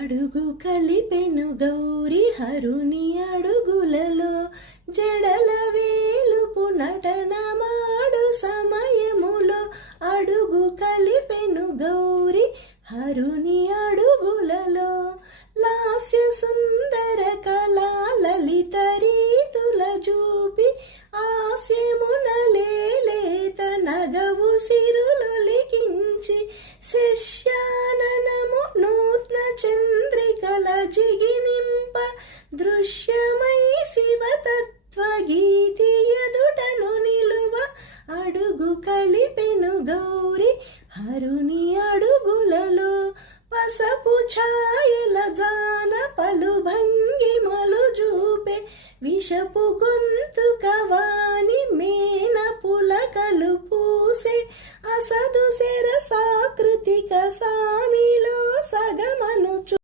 అడుగు కలిపెను గౌరి హరుని అడుగులలో జడల వేలుపు నటనమాడు సమయములో అడుగు కలిపెను గౌరి హరుని అడుగులలో లాస్య సుందర కళా లలిత రీతుల చూపి ఆస్యమున లేలేత నగవు సిరులొలికించి శిష్యాననము నూత్న చంద్రికల జిగినింప దృశ్యమై శివతత్వ గీతి ఎదుటను నిలువ అడుగు కలిపెను గౌరి హరుని అడుగులలో పసపు ఛాయల జాన పలు భంగిమలు చూపే విషపు గొంతుక